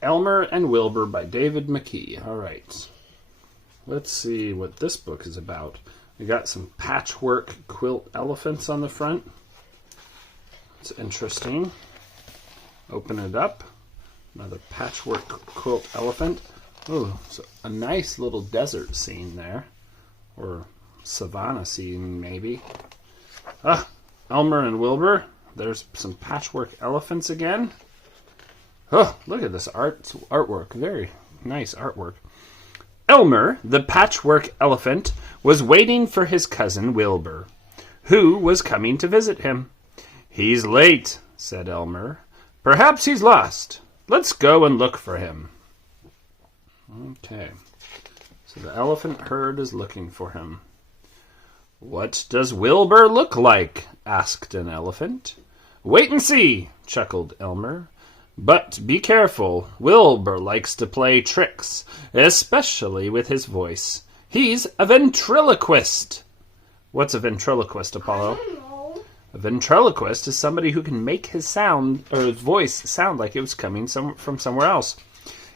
Elmer and Wilbur by David McKee. All right. Let's see what this book is about. We got some patchwork quilt elephants on the front. It's interesting. Open it up. Another patchwork quilt elephant. Oh, so a nice little desert scene there. Or savanna scene, maybe. Elmer and Wilbur. There's some patchwork elephants again. Oh, look at this artwork. Very nice artwork. Elmer, the patchwork elephant, was waiting for his cousin Wilbur, who was coming to visit him. "He's late," said Elmer. "Perhaps he's lost. Let's go and look for him." Okay. So the elephant herd is looking for him. "What does Wilbur look like?" asked an elephant. "Wait and see," chuckled Elmer. "But be careful. Wilbur likes to play tricks, especially with his voice. He's a ventriloquist." What's a ventriloquist, Apollo? I don't know. A ventriloquist is somebody who can make his sound or his voice sound like it was coming from somewhere else.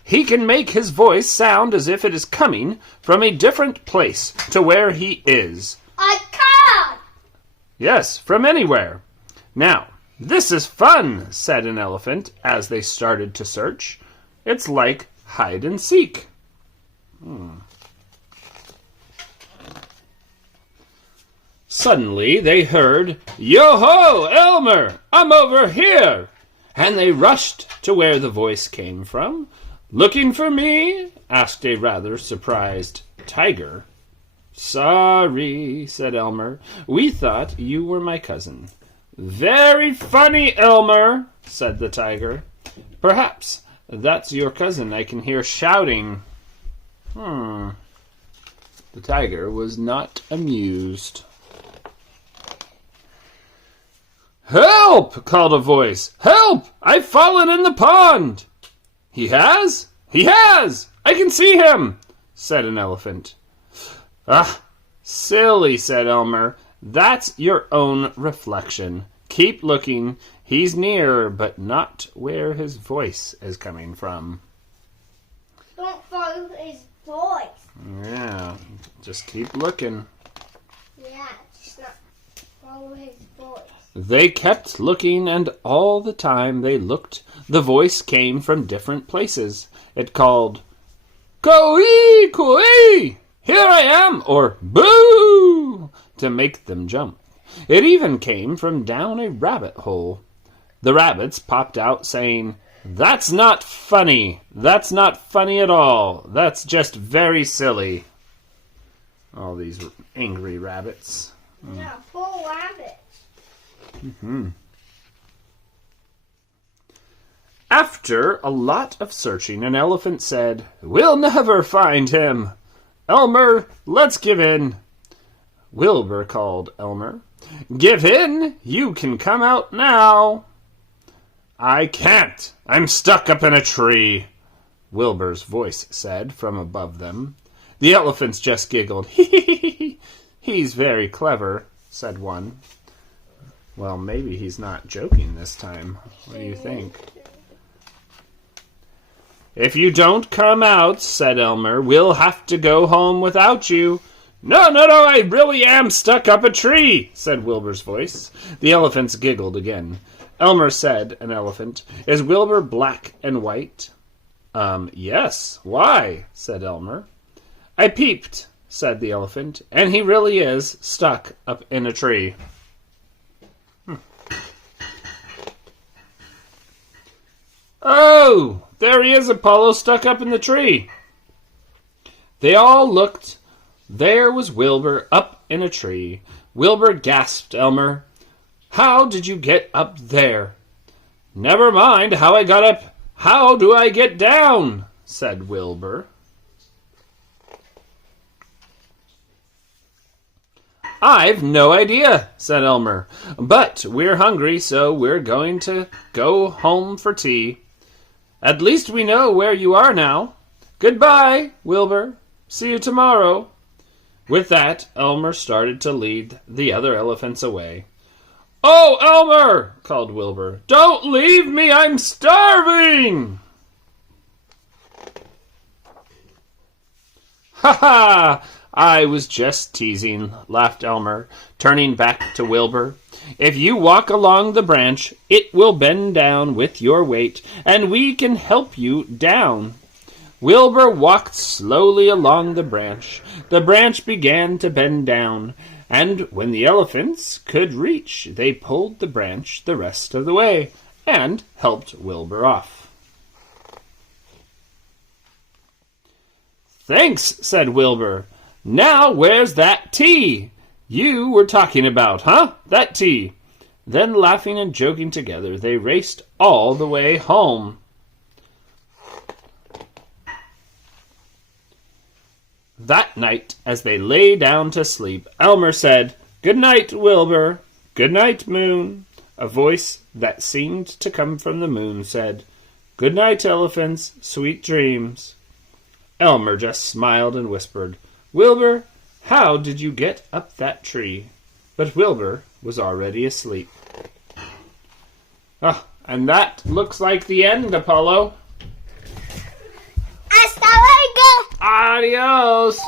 He can make his voice sound as if it is coming from a different place to where he is. I can! Yes, from anywhere. Now, this is fun, said an elephant as they started to search. It's like hide and seek. Suddenly they heard, "Yo-ho, Elmer, I'm over here!" And they rushed to where the voice came from. "Looking for me?" asked a rather surprised tiger. "Sorry," said Elmer. "We thought you were my cousin." "Very funny, Elmer," said the tiger. "Perhaps that's your cousin I can hear shouting." The tiger was not amused. "Help!" called a voice. "Help! I've fallen in the pond!" "He has? He has! I can see him!" said an elephant. "Ah, silly," said Elmer. "That's your own reflection. Keep looking. He's near, but not where his voice is coming from." Don't follow his voice. Yeah, just keep looking. Yeah, just not follow his voice. They kept looking, and all the time they looked, the voice came from different places. It called, "Ko-ee, ko-ee! Here I am!" or "Boo!" to make them jump. It even came from down a rabbit hole. The rabbits popped out saying, "That's not funny. That's not funny at all. That's just very silly." All these angry rabbits. Yeah, full rabbits. After a lot of searching, an elephant said, "We'll never find him. Elmer, let's give in." Wilbur called Elmer. "Give in? You can come out now." "I can't. I'm stuck up in a tree," Wilbur's voice said from above them. The elephants just giggled. "He's very clever," said one. Well, maybe he's not joking this time. What do you think? "If you don't come out," said Elmer, "we'll have to go home without you." No, I really am stuck up a tree," said Wilbur's voice. The elephants giggled again. Elmer said, an elephant, "Is Wilbur black and white?" Yes. Why?" said Elmer. "I peeped," said the elephant, "and he really is stuck up in a tree." "Oh, there he is, Apollo, stuck up in the tree." They all looked. There was Wilbur up in a tree. Wilbur gasped Elmer. "How did you get up there?" "Never mind how I got up. How do I get down?" said Wilbur. "I've no idea," said Elmer. "But we're hungry, so we're going to go home for tea. At least we know where you are now. Goodbye, Wilbur. See you tomorrow." With that, Elmer started to lead the other elephants away. "Oh, Elmer!" called Wilbur. "Don't leave me! I'm starving!" Ha ha! I was just teasing, laughed Elmer, turning back to Wilbur. If you walk along the branch, it will bend down with your weight, and we can help you down. Wilbur walked slowly along the branch. The branch began to bend down, and when the elephants could reach, they pulled the branch the rest of the way and helped Wilbur off. Thanks, said Wilbur. Now where's that tea you were talking about, huh? That tea. Then, laughing and joking together, they raced all the way home. That night, as they lay down to sleep, Elmer said, "Good night, Wilbur. Good night, Moon." A voice that seemed to come from the moon said, "Good night, elephants. Sweet dreams." Elmer just smiled and whispered, "Wilbur, how did you get up that tree?" But Wilbur was already asleep. And that looks like the end, Apollo. Hasta luego. Adios.